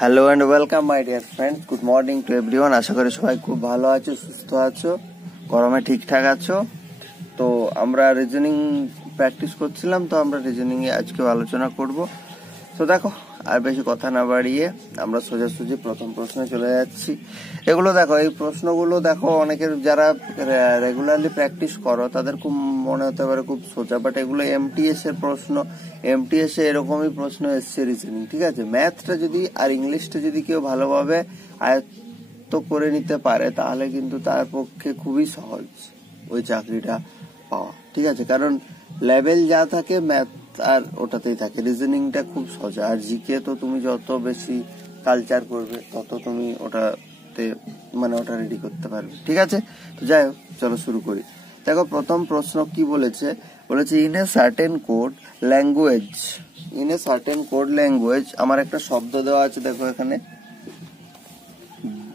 Hello and welcome my dear friend, good morning to everyone. আশা করি সবাই খুব ভালো আছো, সুস্থ আছো, গরমে ঠিকঠাক আছো। তো আমরা রিজনিং প্র্যাকটিস করছিলাম, তো আমরা রিজনিং এ আজকেও আলোচনা করব। তো দেখো, আর বেশি কথা না বাড়িয়ে আমরা সোজাসুজি প্রথম প্রশ্নে চলে যাচ্ছি। এগুলো দেখো, এই প্রশ্নগুলো দেখো, অনেকের যারা রেগুলারলি প্র্যাকটিস করো তাদের খুব মনে হতে পারে খুব সোজা, বাট এগুলো এমটিএস এর প্রশ্ন। এমটিএস এ এরকমই প্রশ্ন এসছে রিজনিং, ঠিক আছে। ম্যাথটা যদি আর ইংলিশটা যদি কেউ ভালোভাবে আয়ত্ত করে নিতে পারে তাহলে কিন্তু তার পক্ষে খুবই সহজ ওই চাকরিটা পাওয়া, ঠিক আছে। কারণ লেভেল যা থাকে ম্যাথ আর ওটাতেই থাকে। রিজনিংটা খুব সোজা, আর জিকে তো তুমি যত বেশি কালচার করবে তত তুমি ওটাতে ওটা রেডি করতে পারবে, ঠিক আছে। তো যাই হোক, চলো শুরু করি। দেখো, প্রথম প্রশ্ন কি বলেছে in a certain code language. In a certain code language, আমার একটা শব্দ দেওয়া আছে, দেখো এখানে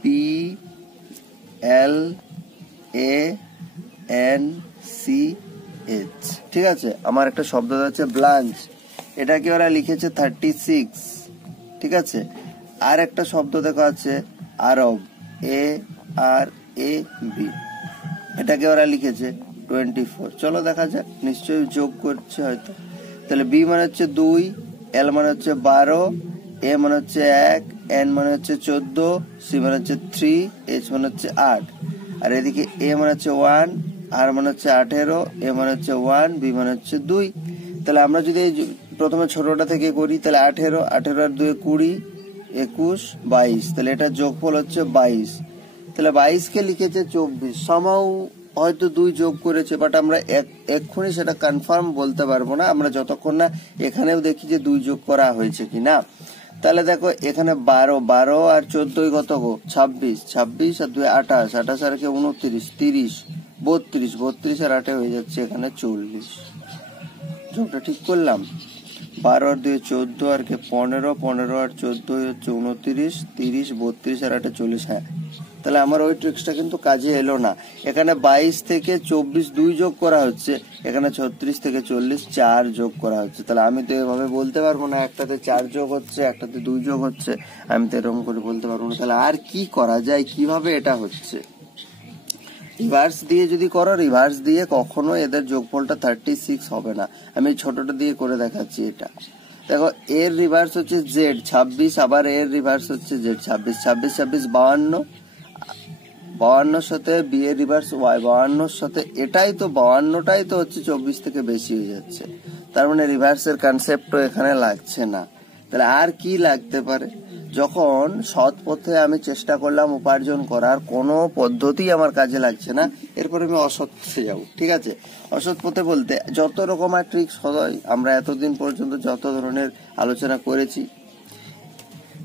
BLANCH, ঠিক আছে। আমার একটা শব্দ দেওয়া আছে ব্লাঞ্চ, এটাকে ওরা লিখেছে 36, ঠিক আছে। আর একটা শব্দ দেখা আছে আরব, ARAB, এটাকে ওরা লিখেছে 24। চলো দেখা যাক, নিশ্চয়ই যোগ করছে হয়তো। তাহলে বি মানে হচ্ছে 2, এল মানে হচ্ছে 12, এ মানে হচ্ছে 1, এন মানে হচ্ছে 14, সি মানে হচ্ছে 3, এইচ মানে হচ্ছে 8, আর এদিকে এ মানে হচ্ছে 1, আর মানে হচ্ছে 18, এ মানে হচ্ছে 1, বি মানে হচ্ছে 2। তাহলে আমরা যদি প্রথমে ছোটটা থেকে করি, তাহলে 18 আর 2 20, 21, 22, তাহলে এটা যোগফল হচ্ছে 22। তাহলে 22 কে লিখেছে 24। সামাও হয়তো 2 যোগ করেছে, বাট আমরা এক্ষুনি সেটা কনফার্ম বলতে পারবো না, আমরা যতক্ষণ না এখানেও দেখি যে 2 যোগ করা হয়েছে কিনা। তাহলে দেখো এখানে 12 আর 14 কত গো? 26 আর 2 28, 28 আর 29, 30, 32 আর 8 হয়ে যাচ্ছে এখানে 40। যোগটা ঠিক করলাম। 12 আর 2 14 আর 15, 15 আর 14 হচ্ছে 29, 30, 32 আর 8 40। হ্যাঁ, তাহলে আমার ওই ট্রিক্সটা কিন্তু কাজে এলো না। এখানে 22 থেকে 24 2 যোগ করা হচ্ছে, এখানে 36 থেকে 40 4 যোগ করা হচ্ছে। তাহলে আমি তো এভাবে বলতে পারবো না একটাতে 4 যোগ হচ্ছে একটাতে 2 যোগ হচ্ছে, আমি তো এরকম করে বলতে পারবো না। তাহলে আর কি করা যায়, কিভাবে এটা হচ্ছে? রিভার্স দিয়ে যদি করো, রিভার্স দিয়ে কখনো এদের যোগফলটা 36 হবে না। আমি ছোটটা দিয়ে করে দেখাচ্ছি। এটা দেখো, এর রিভার্স হচ্ছে জেড 26, আবার এর রিভার্স হচ্ছে জেড 26, 26 52, 52 সাথে বি এর রিভার্স ওয়াই 52 সাথে, এটাই তো 52টাই তো হচ্ছে 24 থেকে বেশি হয়ে যাচ্ছে। তার মানে রিভার্সের কনসেপ্টও এখানে লাগছে না। তাহলে আর কি লাগতে পারে? যখন সৎ পথে আমি চেষ্টা করলাম উপার্জন করার, কোনো পদ্ধতি আমার কাজে লাগছে না, এরপরে আমি অসৎ পথে যাবো, ঠিক আছে। অসৎ পথে বলতে যত রকমের ট্রিক্স হয়, আমরা এতদিন পর্যন্ত যত ধরনের আলোচনা করেছি।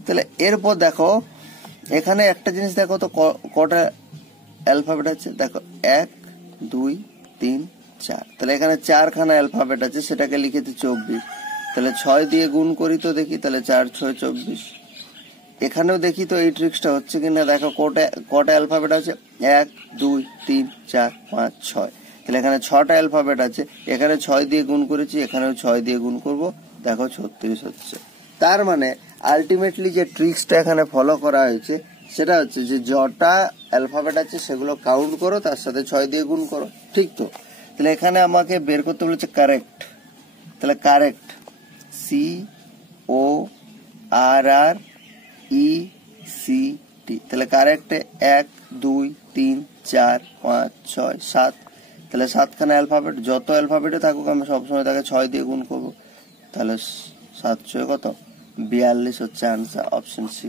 তাহলে এরপর দেখো, এখানে একটা জিনিস দেখো তো, কটা অ্যালফাবেট আছে? দেখো 1 2 3 4, তাহলে এখানে 4খানা অ্যালফাবেট আছে, সেটাকে লিখেছি 24। তাহলে 6 দিয়ে গুণ করি তো দেখি, তাহলে 4 6 24। এখানেও দেখি তো এই ট্রিক্সটা হচ্ছে কিনা। দেখো কটা অ্যালফাবেট আছে? 1 2 3 4 5 6, তাহলে এখানে 6টা অ্যালফাবেট আছে, এখানে 6 দিয়ে গুণ করেছি, এখানেও 6 দিয়ে গুণ করব, দেখো 36 হচ্ছে। তার মানে আলটিমেটলি যে ট্রিক্সটা এখানে ফলো করা হয়েছে সেটা হচ্ছে যে যটা অ্যালফাবেট আছে সেগুলো কাউন্ট করো, তার সাথে 6 দিয়ে গুণ করো, ঠিক তো। তাহলে এখানে আমাকে বের করতে বলেছে কারেক্ট। তাহলে কারেক্ট CORRECT, তাহলে কারেক্টে 1 2 3 4 5 6 7, তাহলে 7খানা অ্যালফাবেট, যত অ্যালফাবেটে থাকুক আমি সবসময় তাকে 6 দিয়ে গুণ করবো। তাহলে 7 6 কত? 42 হচ্ছে আনসার, অপশন সি।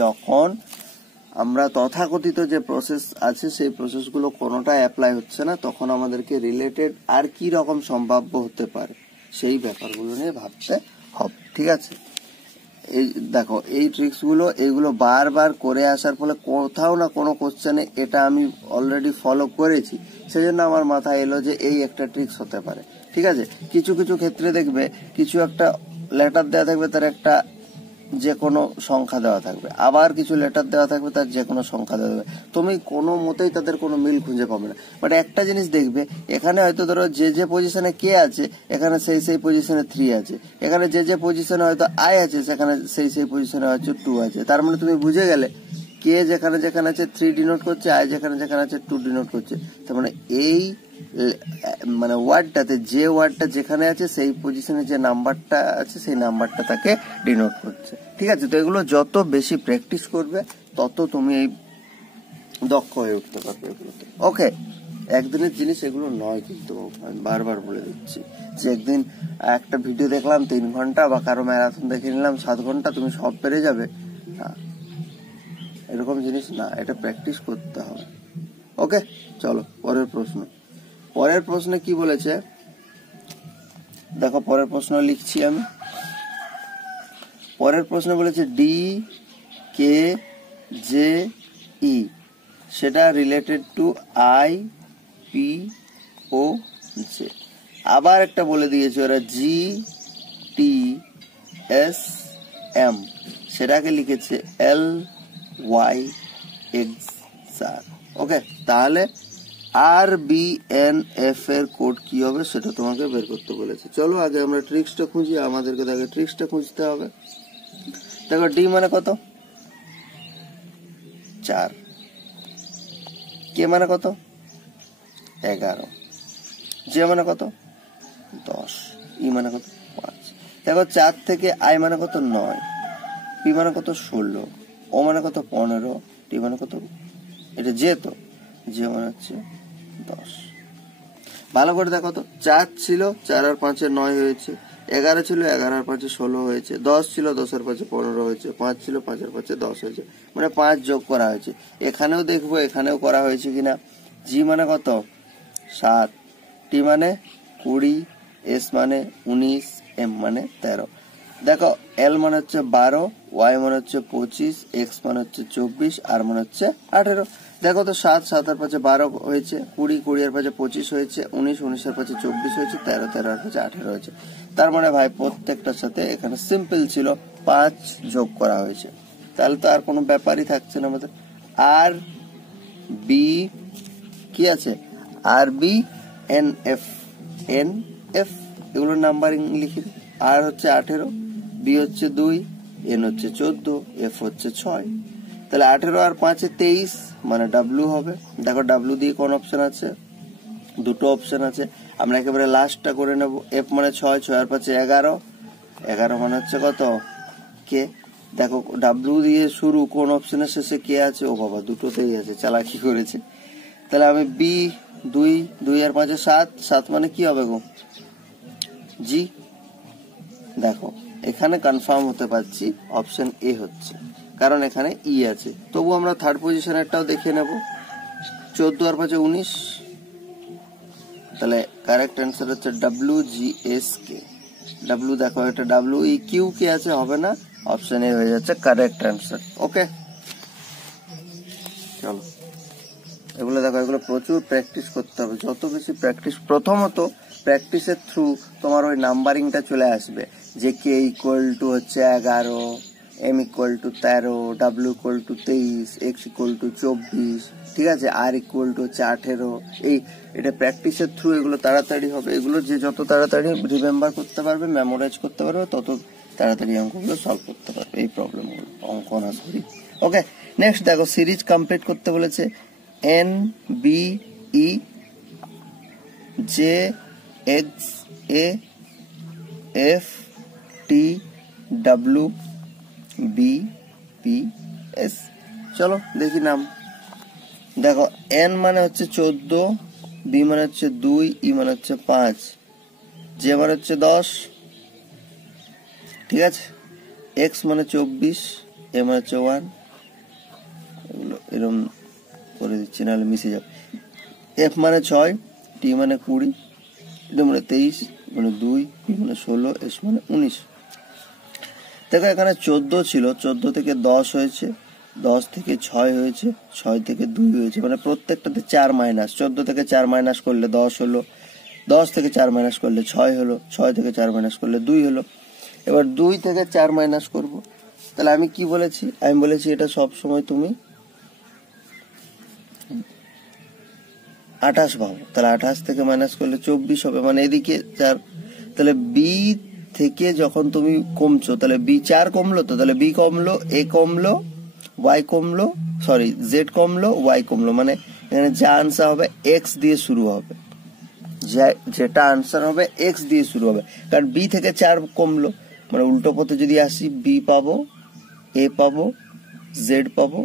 যখন আমরা তথাকথিত যে প্রসেস আছে সেই প্রসেসগুলো কোনোটা অ্যাপ্লাই হচ্ছে না, তখন আমাদেরকে রিলেটেড আর কি রকম সম্ভাব্য হতে পারে সেই ব্যাপারগুলো নিয়ে ভাবতে হবে, ঠিক আছে। এই দেখো, এই ট্রিক্সগুলো এইগুলো বারবার করে আসার ফলে কোথাও না কোনো কোশ্চেনে এটা আমি অলরেডি ফলো করেছি, সেজন্য আমার মাথায় এলো যে এই একটা ট্রিক্স হতে পারে, ঠিক আছে। কিছু কিছু ক্ষেত্রে দেখবে কিছু একটা লেটার দেওয়া থাকবে, তার একটা যে কোনো সংখ্যা দেওয়া থাকবে, আবার কিছু লেটার দেওয়া থাকবে, তার যে কোনো সংখ্যা দেওয়া থাকবে। তুমি কোনো মতেই তাদের কোনো মিল খুঁজে পাবে না। বাট একটা জিনিস দেখবে, এখানে হয়তো ধরো যে পজিশনে কে আছে, এখানে সেই পজিশনে 3 আছে, এখানে যে পজিশনে হয়তো আই আছে, সেখানে সেই পজিশনে হয়তো 2 আছে। তার মানে তুমি বুঝে গেলে কে যেখানে যেখানে আছে 3 ডিনোট করছে, আই যেখানে যেখানে আছে 2 ডিনোট করছে। তার মানে এই মানে ওয়ার্ডটাতে যে ওয়ার্ডটা যেখানে আছে সেই পজিশনে যে নাম্বারটা আছে সেই নাম্বারটা তাকে ডিনোট করছে। ঠিক আছে, তো এগুলো যত বেশি প্র্যাকটিস করবে তত তুমি এই দক্ষ হয়ে উঠতে পারবে এগুলোতে। ওকে, একদিনের জিনিস এগুলো নয়, কিন্তু আমি বারবার বলে দিচ্ছি যে একদিন একটা ভিডিও দেখলাম 3 ঘন্টা বা কারো ম্যারাথন দেখে নিলাম 7 ঘন্টা, তুমি সব পেরে যাবে না, এরকম জিনিস না, এটা প্র্যাকটিস করতে হবে। ওকে, চলো পরের প্রশ্ন। পরের প্রশ্নে কি বলেছে দেখো, পরের প্রশ্ন লিখছি আমি। পরের প্রশ্ন বলেছে ডি কে জে ই, সেটা related to I P O J. আবার একটা বলে দিয়েছে ওরা জি টি এস এম, সেটাকে লিখেছে এল ওয়াই এক্স আর। ওকে, তাহলে আর বি এন এফ এর কোড কি হবে সেটা তোমাকে বের করতে বলেছে। চলো আগে আমরা ট্রিক্সটা খুঁজি, আমাদেরকে আগে ট্রিক্সটা খুঁজতে হবে। দেখো ডি মানে কত 4, কে মানে কত 11, জে মানে কত 10, ই মানে কত 5। দেখো 4 থেকে আই মানে কত 9, পি মানে কত 16, ও মানে কত 15, টি মানে কত, এটা জে, তো জে মানে হচ্ছে 10। ভালো করে দেখো তো, 4 ছিল 4 আর 5 9 হয়েছে, 11 ছিল 11 আর 5 16 হয়েছে, 10 ছিল 10 আর 5 15 হয়েছে, 5 ছিল 5 আর 5 10 হয়েছে, মানে 5 যোগ করা হয়েছে। এখানেও দেখবো এখানেও করা হয়েছে কিনা। জি মানে কত 7, টি মানে 20, এস মানে 19, এম মানে 13। দেখো এল মানে হচ্ছে 12, ওয়াই মানে হচ্ছে 25, এক্স মানে হচ্ছে 24, আর মানে হচ্ছে 18। দেখো তো 7 7 আর 5 12 হয়েছে, 20 20 আর 5 25 হয়েছে, 19 19 আর 5 24 হয়েছে, 13 13 আর 5 18 হয়েছে। তার মানে ভাই প্রত্যেকটার সাথে এখানে সিম্পল ছিল 5 যোগ করা হয়েছে। তাহলে তো আর কোনো ব্যাপারই থাকছে না আমাদের। আর বি কি আছে, R B N F, N F এগুলোর নাম্বারিং লিখি। আর হচ্ছে 18, বি হচ্ছে 2, এন হচ্ছে 14, এফ হচ্ছে 6। তাহলে 18 আর 5 23, মানে ডাব্লিউ হবে। দেখো ডাব্লিউ দিয়ে কোন অপশন আছে, দুটো অপশন আছে, আমরা একেবারে লাস্টটা করে নেব। এফ মানে 6, 6 আর 5 11, 11 মানে হচ্ছে কত কে। দেখো ডাব্লিউ দিয়ে শুরু, কোন অপশনের শেষে কে আছে, ও বাবা দুটোতেই আছে, চালাকি করেছে। তাহলে আমি বি 2, 2 আর 5 7, 7 মানে কি হবে গো জি। দেখো এখানে কনফার্ম হতে পারছি অপশন এ হচ্ছে, কারণ এখানে ই আছে। তবু আমরা থার্ড পজিশনেরটাও দেখে নেব, 14 আর 5 19। তাহলে কারেক্ট অ্যান্সার হচ্ছে W G S K. W দেখো এটা ডাব্লিউ ই কিউ কে আছে, হবে না, অপশন এ হয়ে যাচ্ছে কারেক্ট অ্যান্সার। ওকে, চলো এগুলো দেখো, এগুলো প্রচুর প্র্যাকটিস করতে হবে। যত বেশি প্র্যাকটিস, প্রথমত প্র্যাকটিসের থ্রু তোমার ওই নাম্বারিংটা চলে আসবে, যে কে ইকুয়াল টু হচ্ছে 11, M equal to 13, W equal to 23, X equal to 24, ঠিক আছে, আর ইকুয়াল টু হচ্ছে 18। এটা প্র্যাকটিসের থ্রু এগুলো তাড়াতাড়ি হবে। এগুলো যে যত তাড়াতাড়ি রিমেম্বার করতে পারবে, মেমোরাইজ করতে পারবে, তত তাড়াতাড়ি অঙ্কগুলো সলভ করতে পারবে, এই প্রবলেমগুলো অঙ্ক না সরি। ওকে, নেক্সট দেখো সিরিজ কমপ্লিট করতে বলেছে। N B E J X A F T W B P S. চলো দেখি নাম। দেখো এন মানে হচ্ছে 14, বি মানে হচ্ছে 2, ই মানে হচ্ছে 5, জে মানে হচ্ছে 10, ঠিক আছে, এক্স মানে 24, এ মানে হচ্ছে 1, এগুলো এরকম করে দিচ্ছি নাহলে মিশে যাবে। এফ মানে 6, টি মানে 20, এটা মানে 23, মানে 2, পি মানে 16, এস মানে 19। দেখো এখানে 14 ছিল, 14 থেকে 10 হয়েছে, 10 থেকে 6 হয়েছে, 6 থেকে 2 হয়েছে, মানে প্রত্যেকটাতে 4 মাইনাস। 14 থেকে 4 মাইনাস করলে 10 হলো, 10 থেকে 4 মাইনাস করলে 6 হলো, 6 থেকে 4 মাইনাস করলে 2 হলো। এবার 2 থেকে 4 মাইনাস করব, তাহলে আমি কি বলেছি, আমি বলেছি এটা সব সময় তুমি 28 পাবো। তাহলে 28 থেকে মাইনাস করলে 24 হবে, মানে এদিকে 4। তাহলে বি থেকে যখন তুমি কমছো, তাহলে বি 4 কমলো, তো তাহলে বি কমলো, এ কমলো, ওয়াই কমলো, সরি জেড কমলো, ওয়াই কমলো, মানে এখানে যা আনসার হবে এক্স দিয়ে শুরু হবে, যেটা আনসার হবে এক্স দিয়ে শুরু হবে, কারণ বি থেকে 4 কমলো, মানে উল্টো পথে যদি আসি বি পাবো, এ পাবো, জেড পাবো,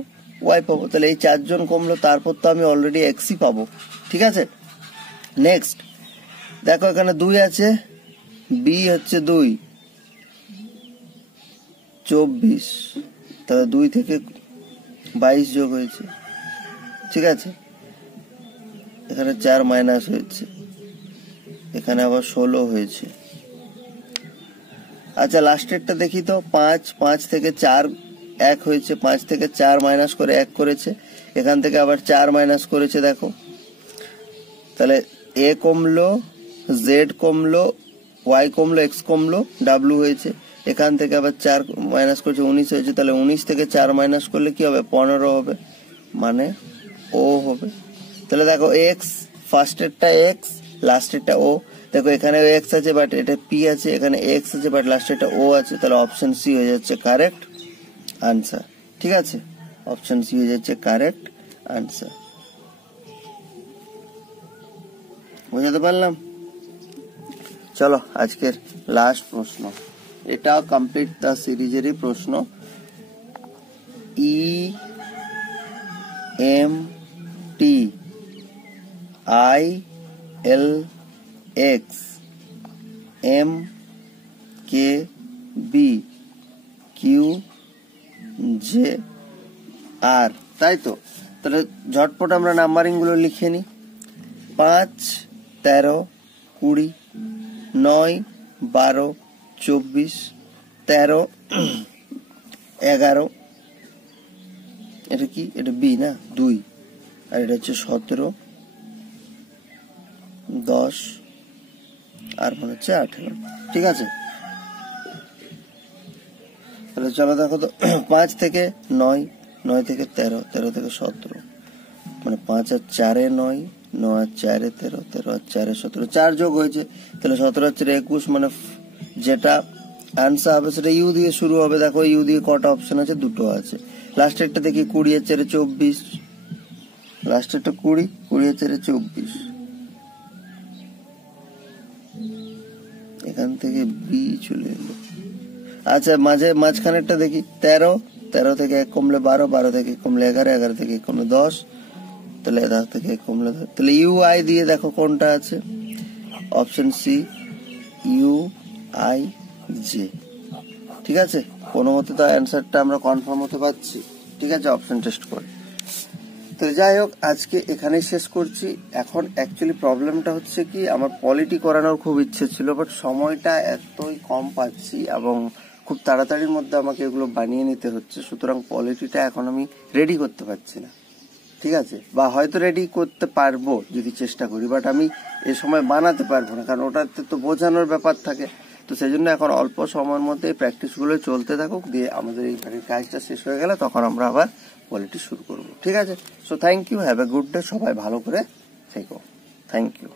ওয়াই পাবো, তাহলে এই 4 জন কমলো, তারপর তো আমি অলরেডি এক্সই পাবো। ঠিক আছে, নেক্সট দেখো এখানে 2 আছে, বি হচ্ছে 2, 24, তাহলে 2 থেকে 22 যোগ হয়েছে। ঠিক আছে, এখানে 4 মাইনাস হয়েছে, এখানে আবার 16 হয়েছে। আচ্ছা লাস্টেরটা দেখি তো, 5 থেকে 4 1 হয়েছে, 5 থেকে 4 মাইনাস করে 1 করেছে, এখান থেকে আবার 4 মাইনাস করেছে, দেখো তাহলে এ কমলো, জেড কমলো, ওয়াই কমলো, এক্স কমলো, ডাব্লিউ হয়েছে, এখান থেকে আবার 4 মাইনাস করেছে, 19 হয়েছে, তাহলে 19 থেকে 4 মাইনাস করলে কি হবে, 15 হবে, মানে ও হবে। তাহলে দেখো এক্স, ফার্স্টেরটা এক্স, লাস্টেরটা ও, দেখো এখানে এক্স আছে বাট এটা পি আছে, এখানে এক্স আছে বাট লাস্টেরটা ও আছে, তাহলে অপশন সি হয়ে যাচ্ছে কারেক্ট আনসার। ঠিক আছে, অপশন সি হয়ে যাচ্ছে কারেক্ট আনসার। বুঝাতে পারলাম? চলো আজকের লাস্ট প্রশ্ন, এটা কমপ্লিট দ্য সিরিজেরই প্রশ্ন। E M T I L X M K B Q J R, তাই তো? তাহলে ঝটপট আমরা নাম্বারিং গুলো লিখে নি। 5, 13, 20, 9, 12, 24, 13, 11, এটা কি, এটা বি না, 2, আর এটা হচ্ছে 17, 10, আর মনে হচ্ছে 18। ঠিক আছে, তাহলে চলো দেখো তো, 5 থেকে 9, 9 থেকে 13, 13 থেকে 17, মানে 5 আর 4 এ 9, 9 আর 4 এ 13, 13 আর 4 এ 17, 4 যোগ হয়েছে, তাহলে 17 আর 4 21, মানে যেটা আনসার হবে সেটা ইউ দিয়ে শুরু হবে। দেখো ইউ দিয়ে কটা অপশন আছে, 2টো আছে। লাস্টেরটা দেখি 20 আর 4 এ 24, লাস্টেরটা 20, 20 আর 4 এ 24, এখান থেকে বি চলে এলো। আচ্ছা মাঝখানেরটা দেখি 13, 13 থেকে 1 কমলে 12, 12 থেকে 1 কমলে 11, 11 থেকে 1 কমলে 10, তাহলে 11 থেকে 1 কমলে 10, তাহলে ইউ আই দিয়ে দেখো কোনটা আছে, option C U I J. ঠিক আছে, কোনো মতে তো অ্যান্সারটা আমরা কনফার্ম হতে পারছি। ঠিক আছে, অপশন টেস্ট করে। তো যাই হোক, আজকে এখানেই শেষ করছি। এখন অ্যাকচুয়ালি প্রবলেমটা হচ্ছে কি, আমার পলিটি করানোর খুব ইচ্ছে ছিল, বাট সময়টা এতই কম পাচ্ছি এবং খুব তাড়াতাড়ির মধ্যে আমাকে এগুলো বানিয়ে নিতে হচ্ছে, সুতরাং পলিটিটা এখন আমি রেডি করতে পারছি না। ঠিক আছে, বা হয়তো রেডি করতে পারবো যদি চেষ্টা করি, বাট আমি এ সময় বানাতে পারবো না, কারণ ওটাতে তো বোঝানোর ব্যাপার থাকে। তো সেই জন্য এখন অল্প সময়ের মধ্যে এই প্র্যাকটিসগুলো চলতে থাকুক, দিয়ে আমাদের এই বাড়ির কাজটা শেষ হয়ে গেলে তখন আমরা আবার পলিটি শুরু করবো। ঠিক আছে, so thank you, have a good day, সবাই ভালো করে থেকো, থ্যাংক ইউ।